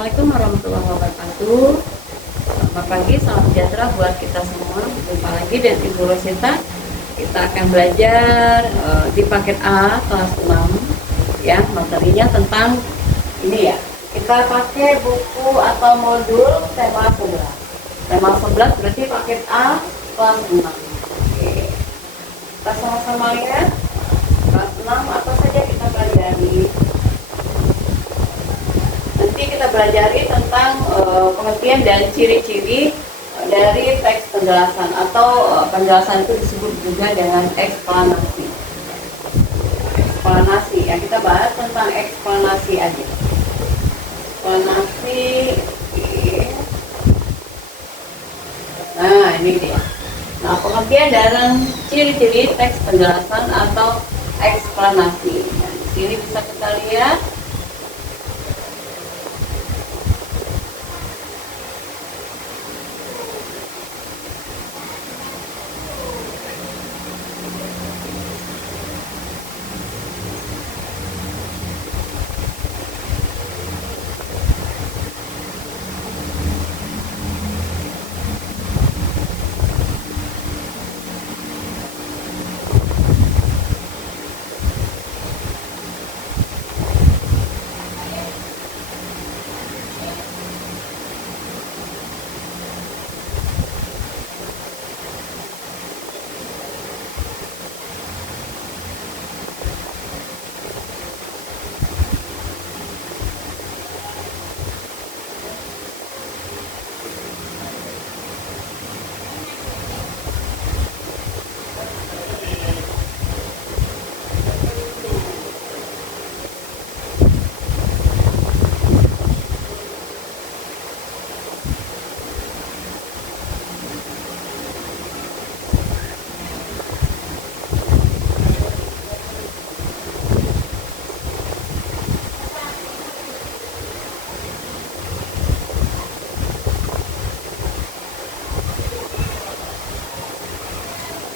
Assalamualaikum warahmatullahi wabarakatuh. Selamat pagi, salam sejahtera buat kita semua. Jumpa lagi dengan Ibu Rosita. Kita akan belajar di paket A kelas 6 ya, materinya tentang ini ya. Kita pakai buku atau modul tema 11. Tema 11 berarti paket A kelas 6. Oke. Kita sama-sama lihat kelas 6 apa saja kita pelajari. Nanti kita pelajari tentang pengertian dan ciri-ciri dari teks penjelasan atau penjelasan itu disebut juga dengan eksplanasi. Eksplanasi ya, kita bahas tentang eksplanasi aja. Eksplanasi. Nah, ini dia. Nah, pengertian dan ciri-ciri teks penjelasan atau eksplanasi. Nah, di sini bisa kita lihat.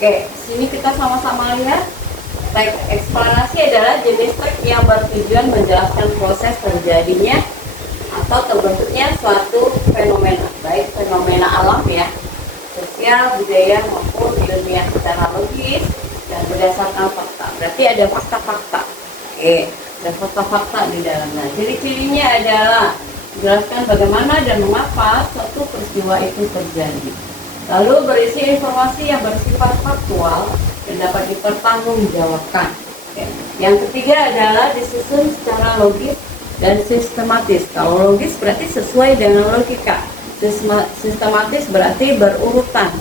Oke, sini kita sama-sama lihat. Teks eksplanasi adalah jenis teks yang bertujuan menjelaskan proses terjadinya atau terbentuknya suatu fenomena, baik fenomena alam ya, sosial, budaya maupun ilmiah secara logis dan berdasarkan fakta. Berarti ada fakta-fakta. Oke, ada fakta-fakta di dalamnya. Ciri-cirinya adalah menjelaskan bagaimana dan mengapa suatu peristiwa itu terjadi. Lalu berisi informasi yang bersifat faktual dan dapat dipertanggungjawabkan. Oke. Yang ketiga adalah disusun secara logis dan sistematis. Kalau logis berarti sesuai dengan logika. Sistematis berarti berurutan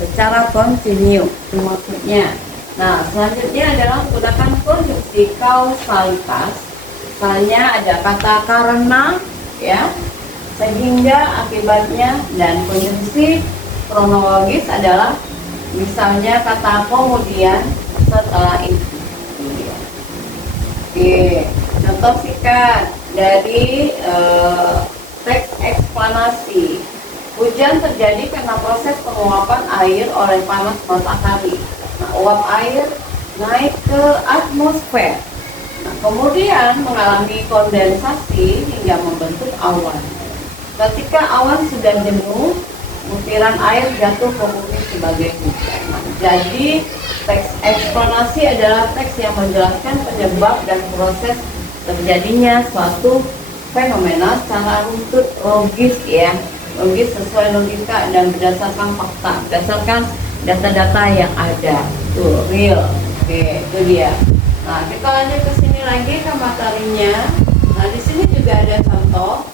secara kontinu. Itu maksudnya. Nah, selanjutnya adalah menggunakan konjungsi kausalitas. Misalnya ada kata karena, ya, sehingga, akibatnya, dan konjungsi kronologis adalah misalnya kata kemudian, setelah itu. Oke, contoh singkat dari teks eksplanasi. Hujan terjadi karena proses penguapan air oleh panas matahari. Nah, uap air naik ke atmosfer. Nah, kemudian mengalami kondensasi hingga membentuk awan. Ketika awan sudah jenuh, butiran air jatuh ke bumi sebagai hujan. Nah, jadi teks eksplanasi adalah teks yang menjelaskan penyebab dan proses terjadinya suatu fenomena secara runtut logis ya, logis sesuai logika dan berdasarkan fakta, berdasarkan data-data yang ada. Tuh, real. Oke, itu dia. Nah, kita lanjut ke sini lagi ke materinya. Nah, di sini juga ada contoh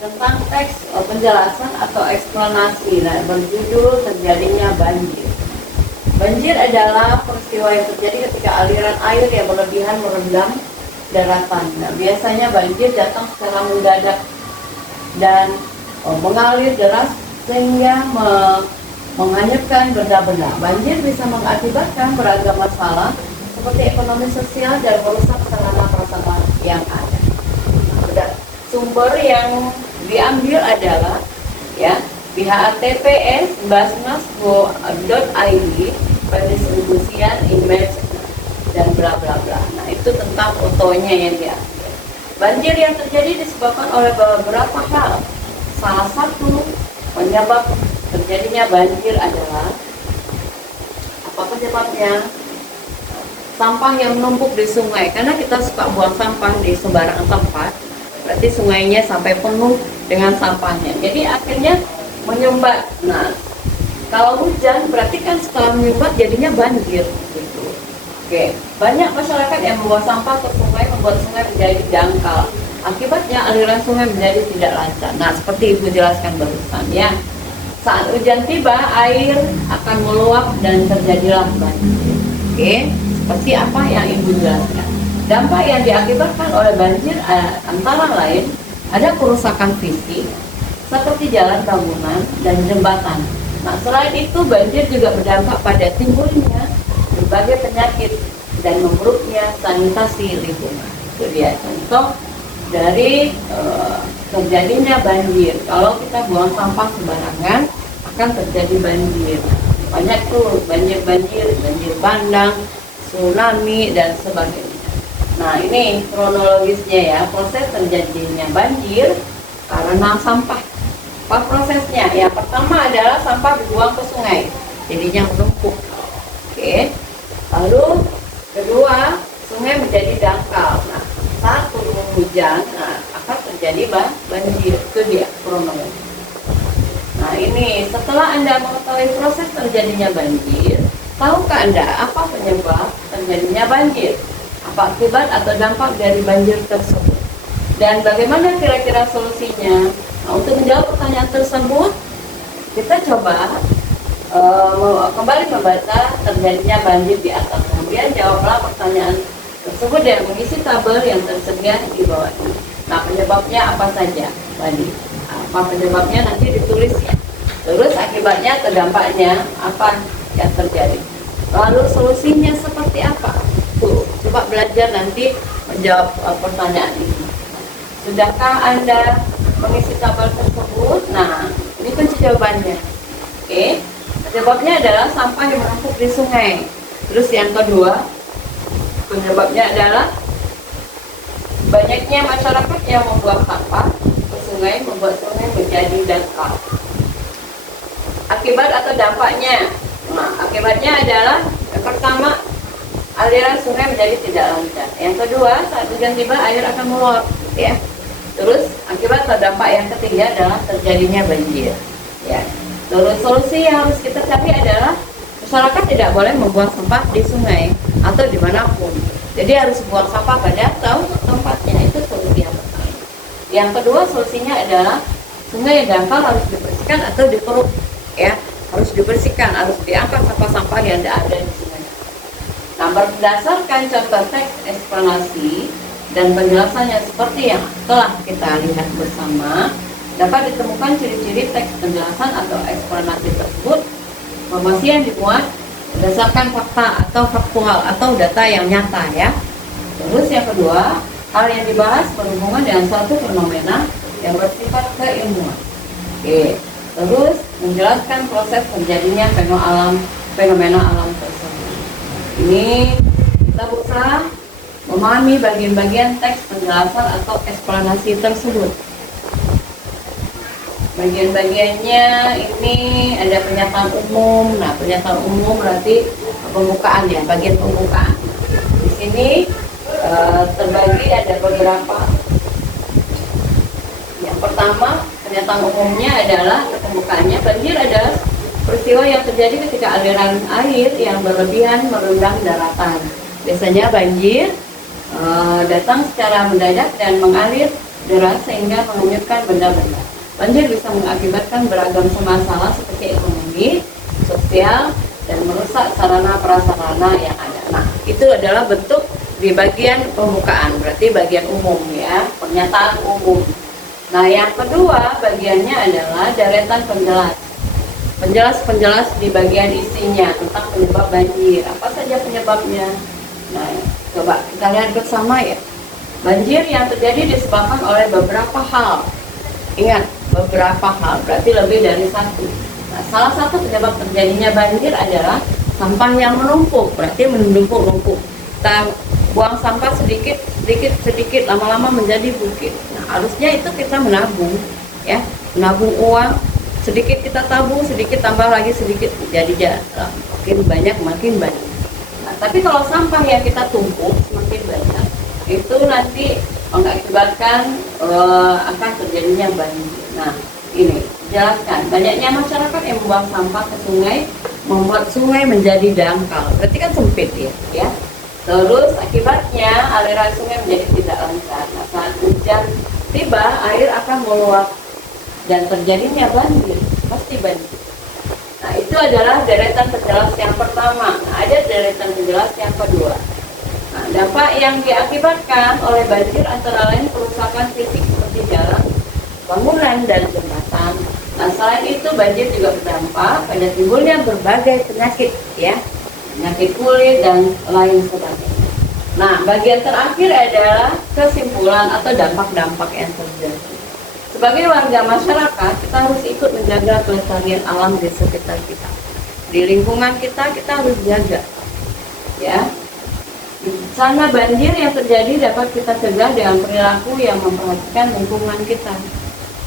tentang teks penjelasan atau eksplanasi. Nah, berjudul terjadinya banjir. Banjir adalah peristiwa yang terjadi ketika aliran air yang berlebihan merendam daratan. Nah, biasanya banjir datang secara mendadak dan mengalir deras sehingga menghanyutkan benda-benda. Banjir bisa mengakibatkan beragam masalah seperti ekonomi, sosial, dan merusak sarana prasarana yang ada. Sumber yang diambil adalah ya BHATPS basnas.id pendistribusian image dan bla bla bla. Nah, itu tentang fotonya yang diambil. Banjir yang terjadi disebabkan oleh beberapa hal. Salah satu penyebab terjadinya banjir adalah, apa penyebabnya? Sampah yang menumpuk di sungai. Karena kita suka buang sampah di sembarangan tempat, berarti sungainya sampai penuh dengan sampahnya. Jadi akhirnya menyumbat. Nah, kalau hujan berarti kan setelah menyumbat jadinya banjir gitu. Oke, banyak masyarakat yang membuang sampah ke sungai membuat sungai menjadi dangkal. Akibatnya aliran sungai menjadi tidak lancar. Nah, seperti Ibu jelaskan barusan ya. Saat hujan tiba, air akan meluap dan terjadilah banjir. Oke, seperti apa yang Ibu jelaskan. Dampak yang diakibatkan oleh banjir antara lain ada kerusakan fisik seperti jalan bangunan dan jembatan. Nah, selain itu banjir juga berdampak pada timbulnya berbagai penyakit dan memburuknya sanitasi lingkungan. Itu dia contoh dari terjadinya banjir. Kalau kita buang sampah sembarangan akan terjadi banjir. Banyak tuh banjir bandang, tsunami dan sebagainya. Nah, ini kronologisnya ya, proses terjadinya banjir karena sampah. Apa prosesnya? Yang pertama adalah sampah dibuang ke sungai, jadinya menumpuk. Oke. Lalu kedua, sungai menjadi dangkal. Nah, saat turun hujan, akan terjadi banjir. Itu dia kronologi. Nah, ini setelah Anda mengetahui proses terjadinya banjir, tahukah Anda apa penyebab terjadinya banjir? Apa akibat atau dampak dari banjir tersebut? Dan bagaimana kira-kira solusinya? Nah, untuk menjawab pertanyaan tersebut, kita coba kembali membaca terjadinya banjir di atas. Kemudian jawablah pertanyaan tersebut dengan mengisi tabel yang tersedia di bawah ini. Nah, penyebabnya apa saja tadi? Apa penyebabnya nanti ditulis ya. Terus akibatnya atau dampaknya apa yang terjadi. Lalu solusinya seperti apa? Tuh, coba belajar nanti menjawab pertanyaan ini. Sudahkah Anda mengisi tabel tersebut? Nah, ini kunci jawabannya. Oke. Penyebabnya adalah sampah yang menumpuk di sungai. Terus yang kedua, penyebabnya adalah banyaknya masyarakat yang membuang sampah ke sungai membuat sungai menjadi dangkal. Akibat atau dampaknya. Nah, akibatnya adalah yang pertama, aliran sungai menjadi tidak lancar. Yang kedua, saat hujan tiba air akan meluap, ya. Terus akibat atau dampak yang ketiga adalah terjadinya banjir, ya. Terus solusi yang harus kita cari adalah masyarakat tidak boleh membuang sampah di sungai atau dimanapun. Jadi harus buang sampah pada tempatnya. Itu solusi yang pertama. Yang kedua, solusinya adalah sungai yang dangkal harus dibersihkan atau dikeruk, ya. Harus dibersihkan, harus diangkat sampah-sampah yang ada di sungai. Nah, berdasarkan contoh teks eksplanasi dan penjelasannya seperti yang telah kita lihat bersama, dapat ditemukan ciri-ciri teks penjelasan atau eksplanasi tersebut. Informasi yang dimuat berdasarkan fakta atau faktual atau data yang nyata, ya. Terus yang kedua, hal yang dibahas berhubungan dengan suatu fenomena yang bersifat keilmuan. Oke. Terus menjelaskan proses terjadinya fenomena alam tersebut. Ini kita berusaha memahami bagian-bagian teks penjelasan atau eksplanasi tersebut. Bagian-bagiannya ini ada pernyataan umum. Nah, pernyataan umum berarti pembukaan, ya, bagian pembukaan. Di sini terbagi ada beberapa. Yang pertama, pernyataan umumnya adalah pembukaannya, banjir adalah peristiwa yang terjadi ketika aliran air yang berlebihan merendam daratan. Biasanya banjir datang secara mendadak dan mengalir deras sehingga menghanyutkan benda-benda. Banjir bisa mengakibatkan beragam masalah seperti ekonomi, sosial, dan merusak sarana prasarana yang ada. Nah, itu adalah bentuk di bagian pembukaan, berarti bagian umum, ya, pernyataan umum. Nah, yang kedua bagiannya adalah deretan penjelas. Penjelas di bagian isinya tentang penyebab banjir. Apa saja penyebabnya? Nah, coba kita lihat bersama, ya. Banjir yang terjadi disebabkan oleh beberapa hal. Ingat, beberapa hal, berarti lebih dari satu. Nah, salah satu penyebab terjadinya banjir adalah sampah yang menumpuk, berarti menumpuk-numpuk. Kita buang sampah sedikit sedikit sedikit, lama-lama menjadi bukit. Nah, harusnya itu kita menabung, ya, menabung uang, sedikit kita tabung, sedikit tambah lagi sedikit, jadi makin banyak makin banyak. Nah, tapi kalau sampah yang kita tumpuk semakin banyak, itu nanti mengakibatkan akan terjadinya banjir. Nah, ini jelaskan, banyaknya masyarakat yang membuang sampah ke sungai membuat sungai menjadi dangkal, berarti kan sempit ya. Terus akibatnya aliran sungai menjadi tidak lancar. Nah, saat hujan tiba, air akan meluap dan terjadinya banjir, pasti banjir. Nah, itu adalah deretan penjelas yang pertama. Nah, ada deretan penjelas yang kedua. Nah, dampak yang diakibatkan oleh banjir antara lain kerusakan fisik seperti jalan, bangunan, dan jembatan. Nah, selain itu banjir juga berdampak pada timbulnya berbagai penyakit, ya, penyakit kulit dan lain sebagainya. Nah, bagian terakhir adalah kesimpulan atau dampak-dampak yang terjadi. Sebagai warga masyarakat, kita harus ikut menjaga kelestarian alam di sekitar kita. Di lingkungan kita harus jaga, ya. Bencana banjir yang terjadi dapat kita cegah dengan perilaku yang memperhatikan lingkungan kita.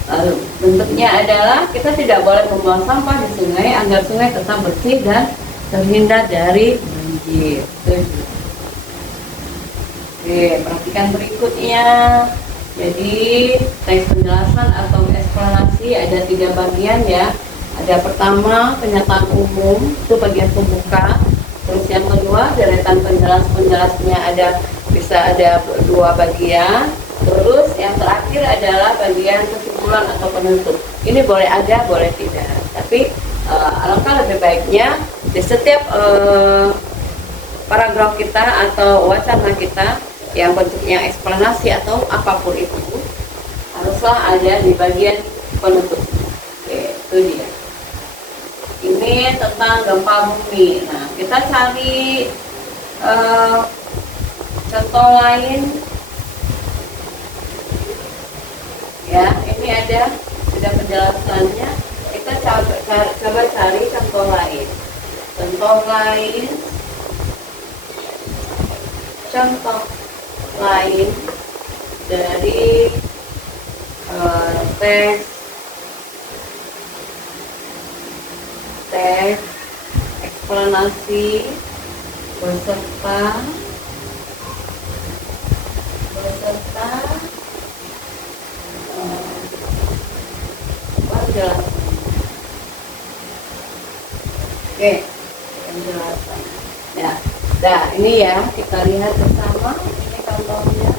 Lalu bentuknya adalah kita tidak boleh membuang sampah di sungai agar sungai tetap bersih dan terhindar dari banjir. Oke, perhatikan berikutnya. Jadi teks penjelasan atau eksplanasi ada 3 bagian, ya. Ada pertama pernyataan umum, itu bagian pembuka. Terus yang kedua deretan penjelasnya bisa ada 2 bagian. Terus yang terakhir adalah bagian kesimpulan atau penutup. Ini boleh ada, boleh tidak. Tapi alangkah lebih baiknya di setiap paragraf kita atau wacana kita yang bentuknya eksplanasi atau apapun itu haruslah ada di bagian penutup. Oke, itu dia. Ini tentang gempa bumi. Nah, kita cari contoh lain. Ya, ini ada sudah penjelasannya. Kita coba cari contoh lain. Contoh lain dari teks eksplanasi beserta penjelasan. Oke, penjelasan. Ya, nah ini ya kita lihat bersama. Ini contohnya.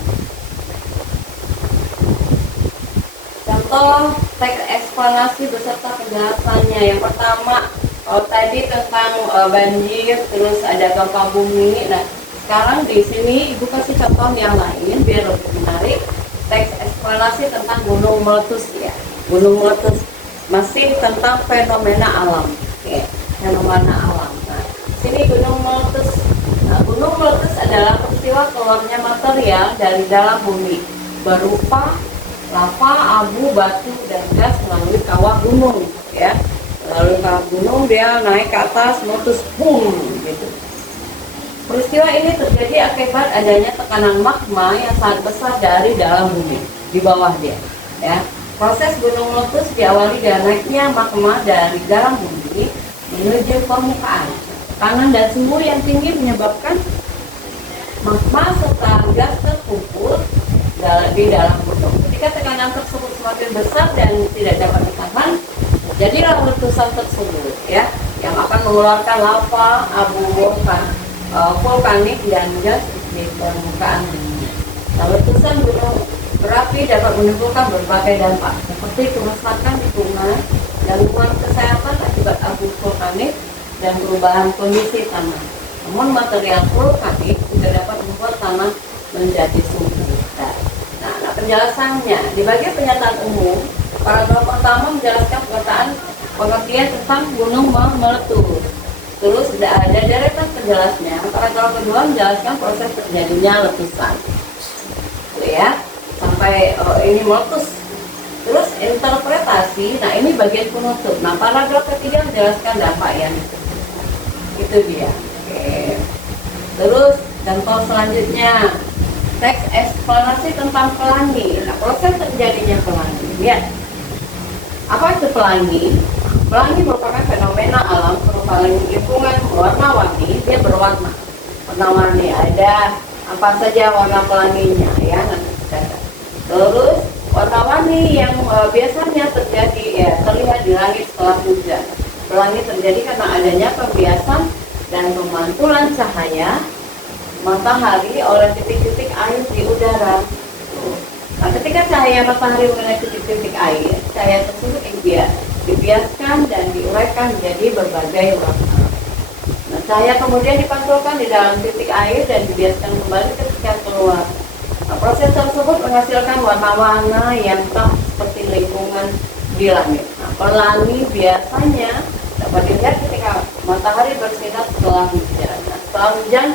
Contoh teks eksplanasi beserta penjelasannya. Yang pertama, kalau tadi tentang banjir, terus ada gempa bumi. Nah, sekarang di sini Ibu kasih contoh yang lain biar lebih menarik. Teks eksplanasi tentang gunung meletus, ya. Gunung meletus masih tentang fenomena alam. Oke, fenomena alam. Nah, sini gunung meletus. Nah, gunung meletus adalah peristiwa keluarnya material dari dalam bumi berupa lava, abu, batu, dan gas melalui kawah gunung, ya. Lalu kawah gunung dia naik ke atas, meletus, boom, gitu. Peristiwa ini terjadi akibat adanya tekanan magma yang sangat besar dari dalam bumi di bawah dia, ya. Proses gunung meletus diawali dengan naiknya magma dari dalam bumi menuju permukaan. Tekanan dan suhu yang tinggi menyebabkan magma serta gas terkumpul di dalam gunung. Ketika tekanan tersebut semakin besar dan tidak dapat ditahan, jadilah letusan tersebut, ya, yang akan mengeluarkan lava, abu vulkanik dan gas di permukaan bumi. Nah, letusan gunung berapi dapat menimbulkan berbagai dampak seperti kerusakan lingkungan, gangguan kesehatan akibat abu vulkanik, dan perubahan kondisi tanah. Namun material vulkanik juga dapat membuat tanah menjadi subur. Nah, penjelasannya di bagian pernyataan umum, paragraf pertama menjelaskan pengertian tentang gunung meletus. Terus ada deretan penjelasnya. Paragraf kedua menjelaskan proses terjadinya letusan. Tuh, ya, sampai ini meletus. Terus interpretasi. Nah, ini bagian penutup. Nah, paragraf ketiga menjelaskan dampak yang itu dia. Oke. Terus Contoh selanjutnya, teks eksplanasi tentang pelangi. Nah, proses terjadinya pelangi. Lihat, apa itu pelangi? Pelangi merupakan fenomena alam berupa lingkungan warna-warni. Dia berwarna, warna-warni. Ada apa saja warna pelanginya ya, nanti kita lihat. Terus warna-warni yang biasanya terjadi ya terlihat di langit setelah hujan. Pelangi terjadi karena adanya pembiasan dan pemantulan cahaya matahari oleh titik-titik air di udara. Nah, ketika cahaya matahari mengenai titik-titik air, cahaya tersebut dibiaskan dan diuraikan menjadi berbagai warna. Nah, cahaya kemudian dipantulkan di dalam titik air dan dibiaskan kembali ketika keluar. Nah, proses tersebut menghasilkan warna-warna yang tak seperti lingkungan di langit. Nah, pelangi biasanya dapat dilihat ketika matahari bersinar setelah hujan. Nah, setelah hujan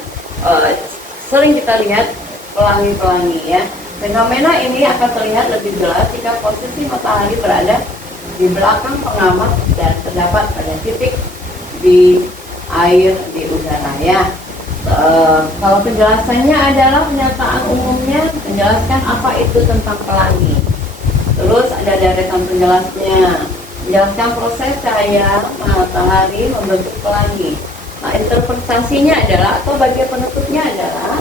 sering kita lihat pelangi-pelangi ya. Fenomena ini akan terlihat lebih jelas jika posisi matahari berada di belakang pengamat dan terdapat pada titik di air di udara ya. Kalau penjelasannya adalah pernyataan umumnya menjelaskan apa itu tentang pelangi. Terus ada deretan penjelasnya, menjelaskan proses cahaya matahari membentuk pelangi. Nah, interpretasinya adalah atau bagian penutupnya adalah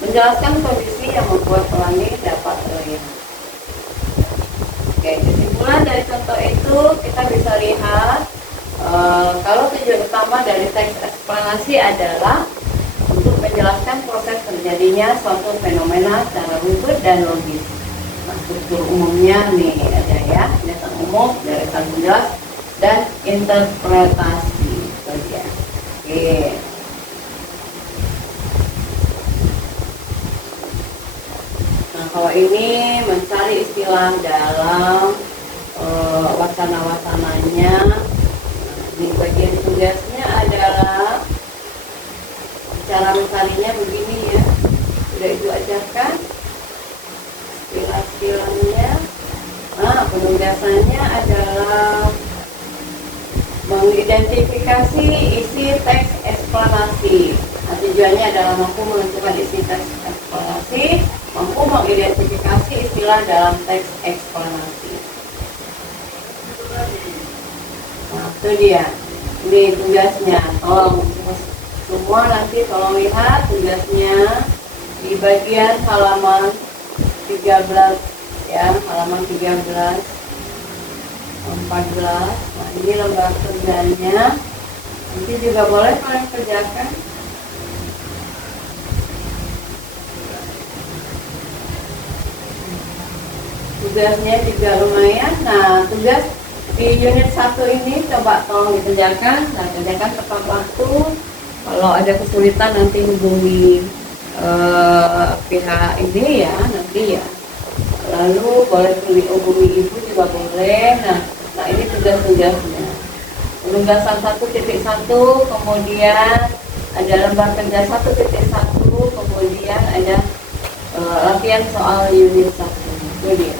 menjelaskan kondisi yang membuat pelangi dapat terlihat. Oke, kesimpulan dari contoh itu kita bisa lihat kalau tujuan utama dari teks eksplanasi adalah untuk menjelaskan proses terjadinya suatu fenomena secara runtut dan logis. Nah, struktur umumnya nih ada ya, deretan umum, deretan penjelas, dan interpretasi. Itu aja. Oke. Nah, kalau ini mencari istilah dalam wacana-wacananya. Di bagian tugasnya adalah cara mencarinya begini ya, sudah Ibu ajarkan istilah-istilahnya. Nah, penugasannya adalah mengidentifikasi isi teks eksplanasi. Nah, tujuannya adalah mampu menentukan isi teks eksplanasi, mampu mengidentifikasi istilah dalam teks eksplanasi. Nah, itu dia. Ini tugasnya. Tolong semua nanti tolong lihat tugasnya di bagian halaman 13 ya, halaman 13, 14. Nah, ini lembar kerjanya. Nanti juga boleh kalian kerjakan. Tugasnya juga lumayan. Nah, tugas di unit 1 ini coba tolong dikerjakan. Nah, kerjakan tepat waktu. Kalau ada kesulitan nanti hubungi pihak ini ya, nanti ya. Lalu boleh hubungi ibu juga boleh. Nah ini tugas-tugasnya. Penugasan 1.1, kemudian ada lembar kerja 1.1, kemudian ada latihan soal unit 1. Itu dia.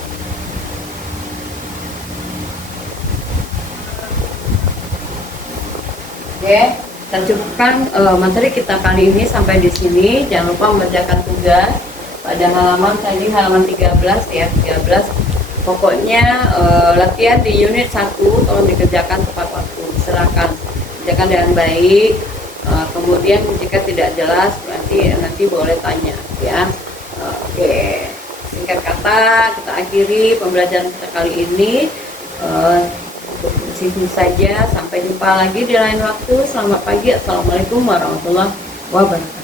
Oke, kita cukupkan materi kita kali ini sampai di sini. Jangan lupa mengerjakan tugas pada halaman tadi, halaman 13 ya, 13. Pokoknya latihan di unit 1 tolong dikerjakan tepat waktu, silakan kerjakan dengan baik. Kemudian jika tidak jelas berarti nanti boleh tanya ya. Oke, singkat kata kita akhiri pembelajaran kita kali ini. Di sini saja, sampai jumpa lagi di lain waktu. Selamat pagi, assalamualaikum warahmatullahi wabarakatuh.